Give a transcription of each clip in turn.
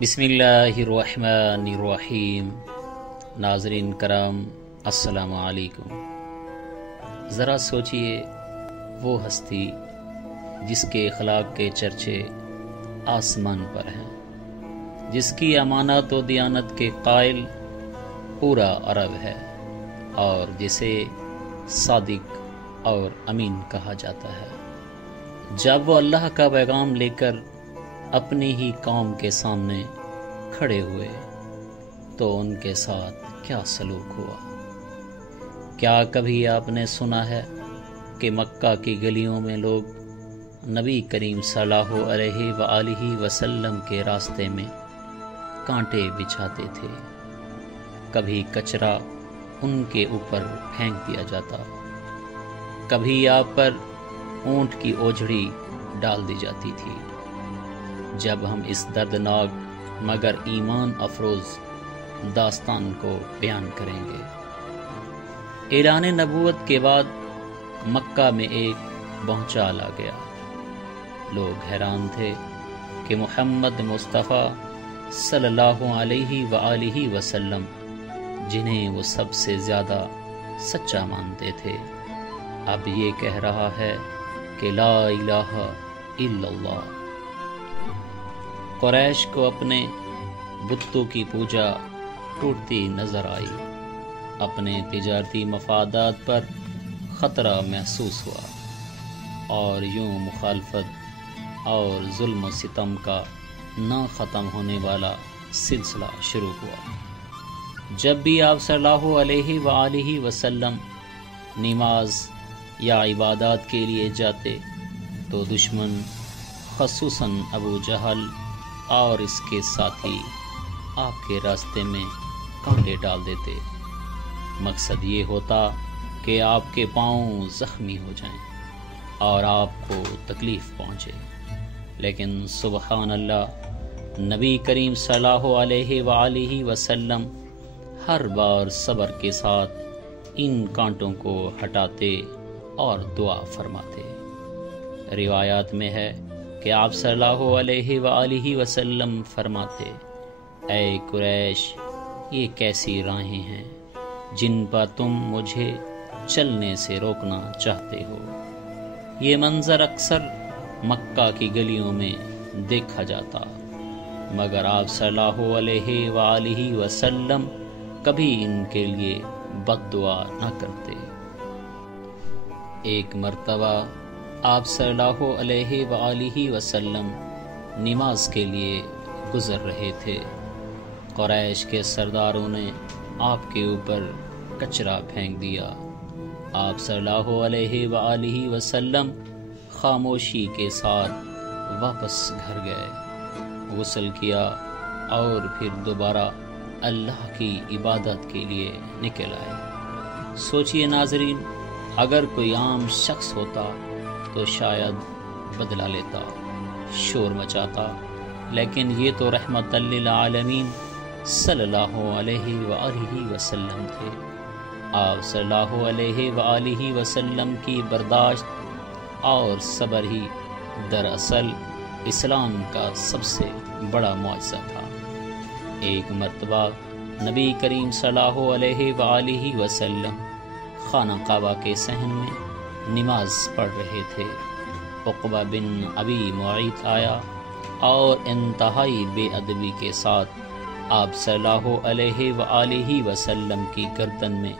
بسم اللہ الرحمن الرحیم۔ ناظرین کرام السلام علیکم۔ ذرا سوچئے، وہ ہستی جس کے اخلاق کے چرچے آسمان پر ہیں، جس کی امانت و دیانت کے قائل پورا عرب ہے، اور جسے صادق اور امین کہا جاتا ہے، جب وہ اللہ کا پیغام لے کر اپنی ہی قوم کے سامنے کھڑے ہوئے تو ان کے ساتھ کیا سلوک ہوا؟ کیا کبھی آپ نے سنا ہے کہ مکہ کی گلیوں میں لوگ نبی کریم صلی اللہ علیہ وآلہ وسلم کے راستے میں کانٹے بچھاتے تھے؟ کبھی کچرا ان کے اوپر پھینک دیا جاتا، کبھی آپ پر اونٹ کی اوجھڑی ڈال دی جاتی تھی۔ جب ہم اس دردناک مگر ایمان افروز داستان کو بیان کریں گے۔ اعلان نبوت کے بعد مکہ میں ایک بھونچال آ گیا۔ لوگ حیران تھے کہ محمد مصطفیٰ صلی اللہ علیہ وآلہ وسلم، جنہیں وہ سب سے زیادہ سچا مانتے تھے، اب یہ کہہ رہا ہے کہ لا الہ الا اللہ۔ قریش کو اپنے بتوں کی پوجا ٹوٹتی نظر آئی، اپنے تجارتی مفادات پر خطرہ محسوس ہوا، اور یوں مخالفت اور ظلم و ستم کا نہ ختم ہونے والا سلسلہ شروع ہوا۔ جب بھی آپ صلی اللہ علیہ وآلہ وسلم نماز یا عبادات کے لیے جاتے تو دشمن خصوصاً ابو جہل اور اس کے ساتھی آپ کے راستے میں کانٹے ڈال دیتے۔ مقصد یہ ہوتا کہ آپ کے پاؤں زخمی ہو جائیں اور آپ کو تکلیف پہنچے، لیکن سبحان اللہ، نبی کریم صلی اللہ علیہ وآلہ وسلم ہر بار صبر کے ساتھ ان کانٹوں کو ہٹاتے اور دعا فرماتے۔ روایات میں ہے کہ آپ صلی اللہ علیہ وآلہ وسلم فرماتے، اے قریش، یہ کیسی راہیں ہیں جن پر تم مجھے چلنے سے روکنا چاہتے ہو؟ یہ منظر اکثر مکہ کی گلیوں میں دیکھا جاتا، مگر آپ صلی اللہ علیہ وآلہ وسلم کبھی ان کے لیے بد دعا نہ کرتے۔ ایک مرتبہ آپ صلی اللہ علیہ وآلہ وسلم نماز کے لیے گزر رہے تھے۔ قریش کے سرداروں نے آپ کے اوپر کچرا پھینک دیا۔ آپ صلی اللہ علیہ وآلہ وسلم خاموشی کے ساتھ واپس گھر گئے، غسل کیا اور پھر دوبارہ اللہ کی عبادت کے لیے نکل آئے۔ سوچئے ناظرین، اگر کوئی عام شخص ہوتا تو شاید بدلہ لیتا، شور مچاتا، لیکن یہ تو رحمت للعالمین صلی اللہ علیہ وآلہ وسلم تھے۔ آپ صلی اللہ علیہ وآلہ وسلم کی برداشت اور صبر ہی دراصل اسلام کا سب سے بڑا معجزہ تھا۔ ایک مرتبہ نبی کریم صلی اللہ علیہ وآلہ وسلم خانہ کعبہ کے صحن میں نماز پڑھ رہے تھے۔ عقبہ بن ابی معیط آیا اور انتہائی بے ادبی کے ساتھ آپ صلی اللہ علیہ وآلہ وسلم کی گردن میں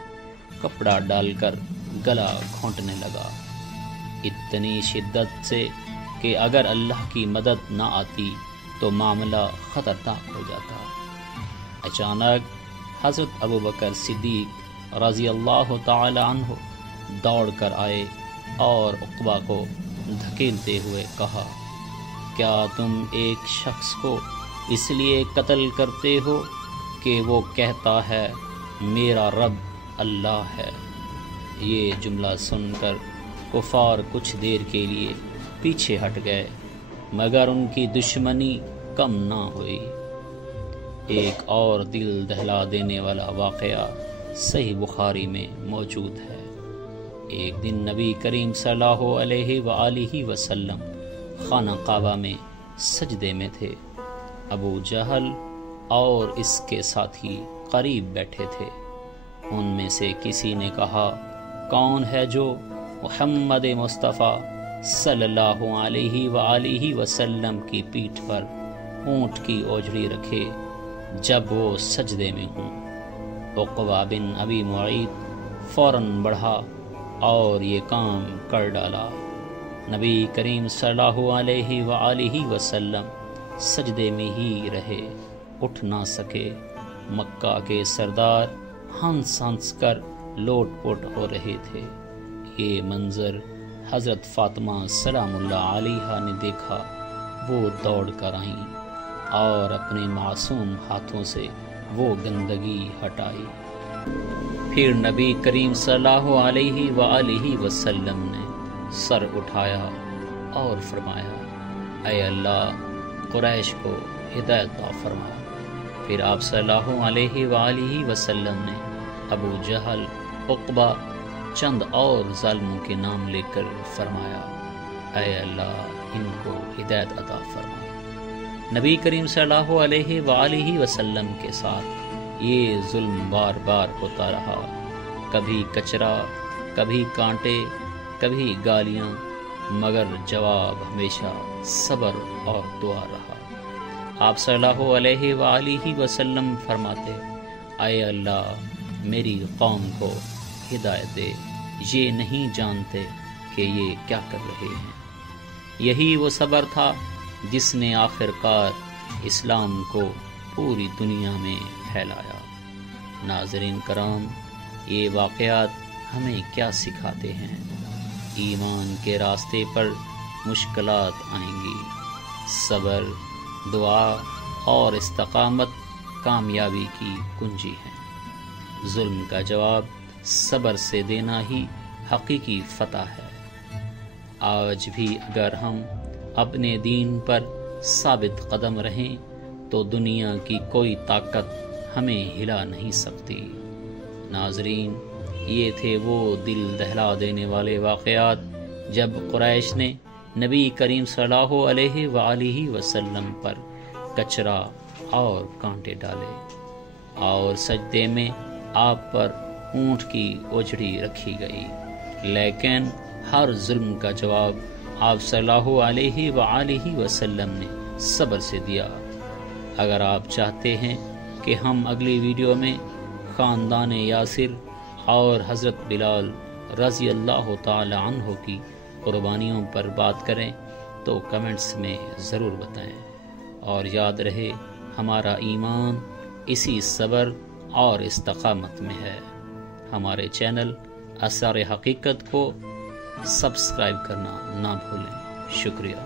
کپڑا ڈال کر گلا گھونٹنے لگا، اتنی شدت سے کہ اگر اللہ کی مدد نہ آتی تو معاملہ خطرناک ہو جاتا۔ اچانک حضرت ابوبکر صدیق رضی اللہ تعالی عنہ دوڑ کر آئے اور عقبہ کو دھکیلتے ہوئے کہا، کیا تم ایک شخص کو اس لیے قتل کرتے ہو کہ وہ کہتا ہے میرا رب اللہ ہے؟ یہ جملہ سن کر کفار کچھ دیر کے لیے پیچھے ہٹ گئے، مگر ان کی دشمنی کم نہ ہوئی۔ ایک اور دل دہلا دینے والا واقعہ صحیح بخاری میں موجود ہے۔ ایک دن نبی کریم صلی اللہ علیہ وآلہ وسلم خانہ کعبہ میں سجدے میں تھے۔ ابو جہل اور اس کے ساتھی قریب بیٹھے تھے۔ ان میں سے کسی نے کہا، کون ہے جو محمد مصطفیٰ صلی اللہ علیہ وآلہ وسلم کی پیٹھ پر اونٹ کی اوجڑی رکھے جب وہ سجدے میں ہوں؟ عقبہ بن ابی معیط فوراً بڑھا اور یہ کام کر ڈالا۔ نبی کریم صلی اللہ علیہ وآلہ وسلم سجدے میں ہی رہے، اٹھ نہ سکے۔ مکہ کے سردار ہنس ہنس کر لوٹ پوٹ ہو رہے تھے۔ یہ منظر حضرت فاطمہ سلام اللہ علیہا نے دیکھا۔ وہ دوڑ کر آئیں اور اپنے معصوم ہاتھوں سے وہ گندگی ہٹائی۔ پھر نبی کریم صلی اللہ علیہ وآلہ وسلم نے سر اٹھایا اور فرمایا، اے اللہ قریش کو ہدایت عطا فرما۔ پھر آپ صلی اللہ علیہ وآلہ وسلم نے ابو جہل، عقبہ، چند اور ظالموں کے نام لے کر فرمایا، اے اللہ ان کو ہدایت عطا فرما۔ نبی کریم صلی اللہ علیہ وآلہ وسلم کے ساتھ یہ ظلم بار بار ہوتا رہا، کبھی کچرا، کبھی کانٹے، کبھی گالیاں، مگر جواب ہمیشہ صبر اور دعا رہا۔ آپ صلی اللہ علیہ وآلہ وسلم فرماتے، اے اللہ میری قوم کو ہدایت دے، یہ نہیں جانتے کہ یہ کیا کر رہے ہیں۔ یہی وہ صبر تھا جس نے آخر کار اسلام کو پوری دنیا میں پھیلایا۔ ناظرین کرام، یہ واقعات ہمیں کیا سکھاتے ہیں؟ ایمان کے راستے پر مشکلات آئیں گی، صبر، دعا اور استقامت کامیابی کی کنجی ہیں۔ ظلم کا جواب صبر سے دینا ہی حقیقی فتح ہے۔ آج بھی اگر ہم اپنے دین پر ثابت قدم رہیں تو دنیا کی کوئی طاقت ہمیں ہلا نہیں سکتی۔ ناظرین، یہ تھے وہ دل دہلا دینے والے واقعات جب قریش نے نبی کریم صلی اللہ علیہ وآلہ وسلم پر کچرا اور کانٹے ڈالے اور سجدے میں آپ پر اونٹ کی اوجڑی رکھی گئی، لیکن ہر ظلم کا جواب آپ صلی اللہ علیہ وآلہ وسلم نے صبر سے دیا۔ اگر آپ چاہتے ہیں کہ ہم اگلی ویڈیو میں خاندان یاسر اور حضرت بلال رضی اللہ تعالی عنہ کی قربانیوں پر بات کریں تو کمنٹس میں ضرور بتائیں، اور یاد رہے ہمارا ایمان اسی صبر اور استقامت میں ہے۔ ہمارے چینل اثر حقیقت کو سبسکرائب کرنا نہ بھولیں۔ شکریہ۔